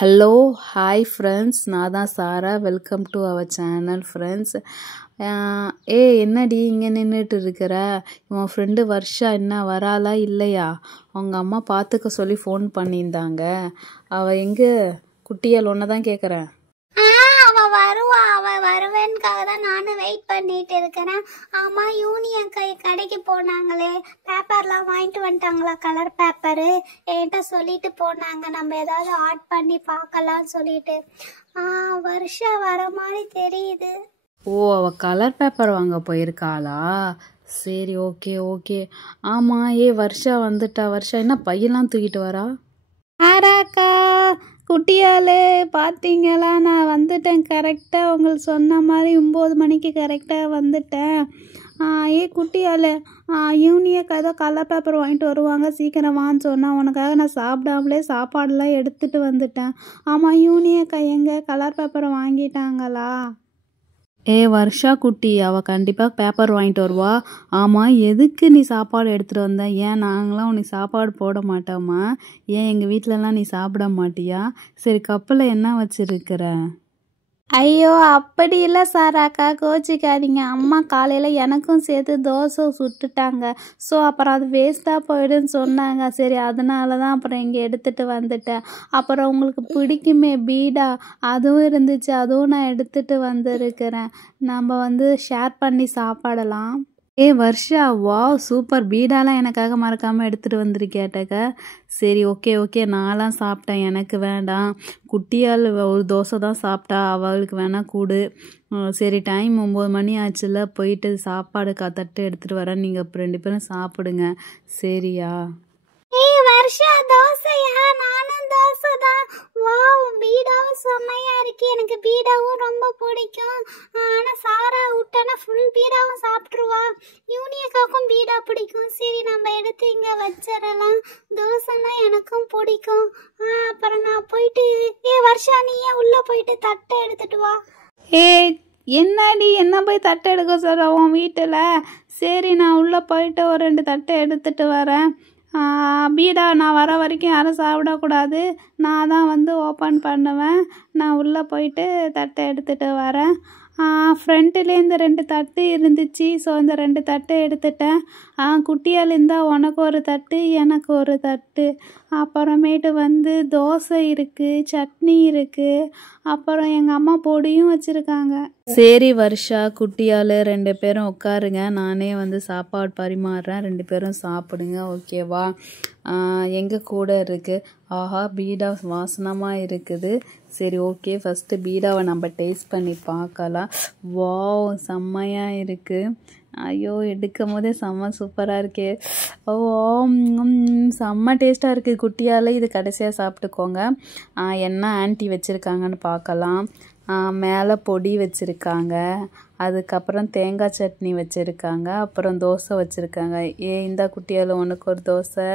Hello hi friends, நான் தான் Sara. Welcome to our channel friends. என்னடி இங்கே நின்றுட்டு இருக்கிற? உன் ஃப்ரெண்டு வர்ஷா என்ன வராளா இல்லையா? அவங்க அம்மா பார்த்துக்க சொல்லி ஃபோன் பண்ணியிருந்தாங்க. அவள் எங்கே? குட்டியால் ஒன்று தான் கேட்குறேன். அவ வருவா, அவ வருவேன்னுக்காக தான் நானும் வெயிட் பண்ணிட்டு இருக்கிறேன். ஆமா, யூனியன் கடைக்கு போனாங்களே, பேப்பர்லாம் வாங்கிட்டு வந்துட்டாங்களா? கலர் பேப்பரு என்கிட்ட சொல்லிட்டு போனாங்க, நம்ம ஏதாவது ஆட் பண்ணி பார்க்கலாம்னு சொல்லிட்டு. வருஷா வர மாதிரி தெரியுது. ஓ, அவள் கலர் பேப்பர் வாங்க போயிருக்காளா? சரி, ஓகே ஓகே. ஆமாம், வர்ஷா வந்துட்டா. வர்ஷா என்ன பையெல்லாம் தூக்கிட்டு வரா? ஆராக்கா, குட்டியால் பார்த்தீங்களா? நான் வந்துட்டேன் கரெக்டாக, உங்களுக்கு சொன்ன மாதிரி 9 மணிக்கு கரெக்டாக வந்துட்டேன். குட்டியால், யூனியக்கா ஏதோ கலர் பேப்பர் வாங்கிட்டு வருவாங்க, சீக்கிரம் வான்னு சொன்னால் உனக்காக நான் சாப்பிடாமலே சாப்பாடெலாம் எடுத்துகிட்டு வந்துட்டேன். ஆமாம், யூனியக்கா எங்கே? கலர் பேப்பரை வாங்கிட்டாங்களா? வர்ஷா குட்டி, அவள் கண்டிப்பாக பேப்பர் வாங்கிட்டு வருவா. ஆமாம், எதுக்கு நீ சாப்பாடு எடுத்துகிட்டு வந்த? ஏன் நாங்களாம் உனக்கு சாப்பாடு போட மாட்டோமா? ஏன் எங்கள் வீட்டிலலாம் நீ சாப்பிட மாட்டியா? சரி, கப்பில் என்ன வச்சுருக்கிற? ஐயோ, அப்படி இல்லை சாராக்கா, கோச்சிக்காதீங்க. அம்மா காலையில் எனக்கும் சேர்த்து தோசை சுட்டுட்டாங்க. ஸோ அப்புறம் அது வேஸ்ட்டாக போயிடுன்னு சொன்னாங்க. சரி, அதனால தான் அப்புறம் இங்கே எடுத்துகிட்டு வந்துட்டேன். அப்புறம் உங்களுக்கு பிடிக்குமே பீடா, அதுவும் இருந்துச்சு, அதுவும் நான் எடுத்துகிட்டு வந்திருக்கிறேன். நம்ம ஷேர் பண்ணி சாப்பிடலாம். வர்ஷா, வா சூப்பர், பீடாலாம் எனக்காக மறக்காமல் எடுத்துகிட்டு வந்திருக்கேட்டக்க. சரி, ஓகே ஓகே. நான்லாம் சாப்பிட்டேன், எனக்கு வேண்டாம். குட்டியால் ஒரு தோசை தான் சாப்பிட்டா, அவளுக்கு வேணால் கூடு. சரி, டைம் 9 மணி ஆச்சுல, போயிட்டு சாப்பாடு தட்டு எடுத்துகிட்டு வரேன். நீங்கள் 2 பேரும் சாப்பிடுங்க, சரியா? வருஷா தோசையா? நானும் தோசை தான். வாவ், பீடாவும் செம்மையா இருக்கு. எனக்கு பீடாவும் ரொம்ப பிடிக்கும். ஆனா சாரா விட்டனா ஃபுல் பீடாவும் சாப்பிட்ருவா. யூனியக்காக்கும் பீடா பிடிக்கும். சரி, நம்ம எடுத்து இங்க வச்சிடலாம். தோசைன்னா எனக்கும் பிடிக்கும். அப்புறம் நான் போயிட்டு வருஷா, நீ ஏன் உள்ள போயிட்டு தட்டை எடுத்துட்டு வா. என்னடி, என்ன போய் தட்டை எடுக்க சொல்ற உன் வீட்டில்? சரி, நான் உள்ளே போயிட்டு ஒரு 2 தட்டை எடுத்துகிட்டு வரேன். பீடா நான் வர வரைக்கும் யாரும் சாப்பிடக்கூடாது. நான் தான் ஓப்பன் பண்ணுவேன். நான் உள்ளே போயிட்டு தட்டை எடுத்துகிட்டு வரேன். ஃப்ரண்ட்லேருந்து 2 தட்டு இருந்துச்சு. ஸோ இந்த 2 தட்டை எடுத்துட்டேன். குட்டியால் இருந்தால் உனக்கு ஒரு தட்டு, எனக்கு ஒரு தட்டு. அப்புறமேட்டு தோசை இருக்குது, சட்னி இருக்குது, அப்புறம் எங்கள் அம்மா பொடியும் வச்சுருக்காங்க. சரி வர்ஷா, குட்டியால் 2 பேரும் உட்காருங்க. நானே சாப்பாடு பரிமாறுறேன், 2 பேரும் சாப்பிடுங்க, ஓகேவா? எங்கள் கூட இருக்குது. ஆஹா, பீடா வாசனமாக இருக்குது. சரி, ஓகே. ஃபஸ்ட்டு பீடாவை நம்ம டேஸ்ட் பண்ணி பார்க்கலாம். வாவ், செம்மையாக இருக்குது. ஐயோ, எடுக்கும் போதே செம்ம சூப்பராக இருக்கே. ஓ, செம்ம டேஸ்ட்டாக இருக்குது. குட்டியால் இது கடைசியாக சாப்பிட்டுக்கோங்க. என்ன ஆன்ட்டி வச்சுருக்காங்கன்னு பார்க்கலாம். மேலே பொடி வச்சுருக்காங்க, அதுக்கப்புறம் தேங்காய் சட்னி வச்சுருக்காங்க, அப்புறம் தோசை வச்சுருக்காங்க. இந்த குட்டியால் உனக்கு ஒரு தோசை,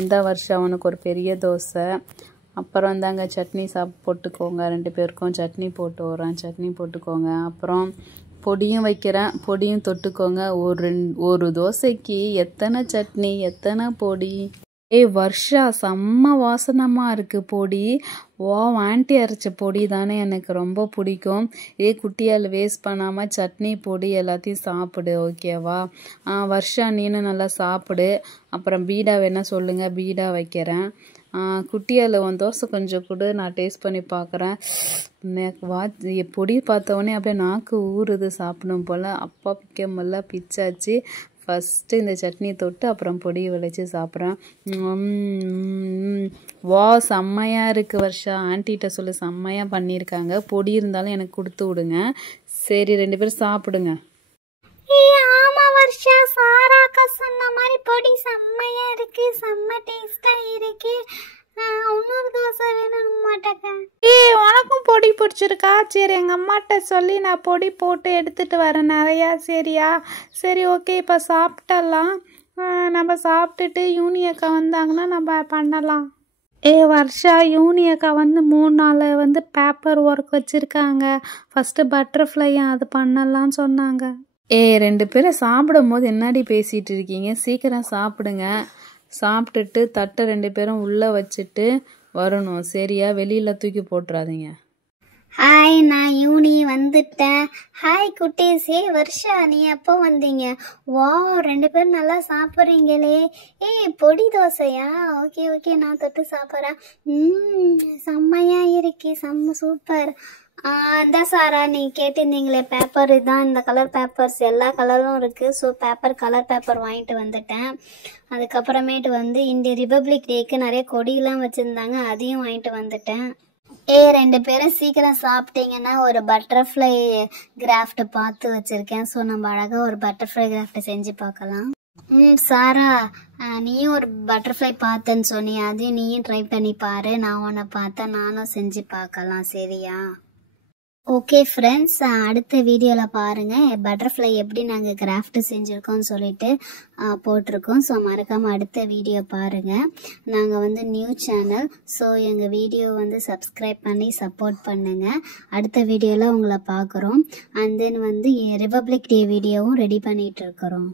இந்த வருஷம் உனக்கு ஒரு பெரிய தோசை. அப்புறம் இந்தாங்க சட்னி போட்டுக்கோங்க. 2 பேருக்கும் சட்னி போட்டு வரேன், சட்னி போட்டுக்கோங்க. அப்புறம் பொடியும் வைக்கிறேன், பொடியும் தொட்டுக்கோங்க. ஒரு தோசைக்கு எத்தனை சட்னி, எத்தனை பொடி? வர்ஷா, செம்ம வாசனமாக இருக்குது பொடி. ஆன்ட்டி அரைச்ச பொடி தானே எனக்கு ரொம்ப பிடிக்கும். குட்டியால் வேஸ்ட் பண்ணாமல் சட்னி பொடி எல்லாத்தையும் சாப்பிடு, ஓகேவா? வர்ஷா, நீனும் நல்லா சாப்பிடு. அப்புறம் பீடா வேணால் சொல்லுங்கள், பீடா வைக்கிறேன். குட்டியால் உன் தோசை கொஞ்சம் கொடு, நான் டேஸ்ட் பண்ணி பார்க்குறேன். எனக்கு பொடி பார்த்தவொடனே அப்படியே நாக்கு ஊறுது, சாப்பிடணும் போல். அப்பா பிக்க பிச்சாச்சு. ஃபஸ்ட்டு இந்த சட்னியை தொட்டு அப்புறம் பொடியை விளைச்சி சாப்பிட்றேன். வா, செம்மையாக இருக்குது வர்ஷா. ஆன்ட்டிகிட்ட சொல்லி செம்மையாக பண்ணியிருக்காங்க. பொடி இருந்தாலும் எனக்கு கொடுத்து விடுங்க. சரி, 2 பேரும் சாப்பிடுங்க. ஆமா வருஷா, சாராக்கா சொன்ன மாதிரி பொடி செம்மையா இருக்கு, செம்ம டேஸ்டா இருக்கு. இன்னொரு தோசை வேணும் மாட்டேங்க. உனக்கும் பொடி பிடிச்சிருக்கா? சரி, எங்கள் அம்மாட்ட சொல்லி நான் பொடி போட்டு எடுத்துகிட்டு வரேன் நிறையா, சரியா? சரி, ஓகே. இப்போ சாப்பிட்டலாம். நம்ம சாப்பிட்டுட்டு யூனியக்கா வந்தாங்கன்னா நம்ம பண்ணலாம். வர்ஷா, யூனியக்கா 3 நாள் பேப்பர் ஒர்க் வச்சுருக்காங்க. ஃபஸ்ட்டு பட்டர்ஃப்ளையும் அது பண்ணலான்னு சொன்னாங்க. 2 பேரும் சாப்பிடும் போது என்னடி பேசிகிட்டு இருக்கீங்க? சீக்கிரம் சாப்பிடுங்க. சாப்பிட்டுட்டு தட்டை 2 பேரும் உள்ளே வச்சுட்டு வரணும் சரியா, வெளியில் தூக்கி போட்டுறாதீங்க. ஹாய், நான் யூனி வந்துட்டேன். ஹாய் குட்டீஸ். வர்ஷா, நீ எப்போ வந்தீங்க? வா, 2 பேரும் நல்லா சாப்பிட்றீங்களே. பொடி தோசையா? ஓகே ஓகே, நான் தொட்டு சாப்பிட்றேன். செம்மையா இருக்கு, செம்ம சூப்பர். இந்த சாரா, நீங்கள் கேட்டிருந்தீங்களே பேப்பர், இதுதான் இந்த கலர் பேப்பர்ஸ், எல்லா கலரும் இருக்குது. ஸோ கலர் பேப்பர் வாங்கிட்டு வந்துட்டேன். அதுக்கப்புறமேட்டு வந்து இந்திய ரிபப்ளிக் டேக்கு நிறைய கொடியெலாம் வச்சுருந்தாங்க, அதையும் வாங்கிட்டு வந்துட்டேன். 2 பேரும் சீக்கிரம் சாப்பிட்டீங்கன்னா ஒரு பட்டர்ஃப்ளை கிராஃப்ட் பார்த்து வச்சுருக்கேன். ஸோ நம்ம அழகாக ஒரு பட்டர்ஃப்ளை கிராஃப்ட் செஞ்சு பார்க்கலாம். சாரா, நீயும் ஒரு பட்டர்ஃப்ளை பார்த்தேன்னு சொன்னி, அதையும் நீயும் ட்ரை பண்ணி பாரு. நான் உன்னை பார்த்தேன், நானும் செஞ்சு பார்க்கலாம் சரியா? ஓகே ஃப்ரெண்ட்ஸ், அடுத்த வீடியோவில் பாருங்கள் பட்டர்ஃப்ளை எப்படி நாங்கள் கிராஃப்ட் செஞ்சுருக்கோம்னு சொல்லிட்டு போட்டிருக்கோம். ஸோ மறக்காமல் அடுத்த வீடியோ பாருங்கள். நாங்கள் வந்து நியூ சேனல், ஸோ எங்கள் வீடியோ வந்து சப்ஸ்கிரைப் பண்ணி சப்போர்ட் பண்ணுங்கள். அடுத்த வீடியோவில் உங்களை பார்க்குறோம். அண்ட் தென் வந்து ரிபப்ளிக் டே வீடியோவும் ரெடி பண்ணிகிட்டு இருக்கிறோம்.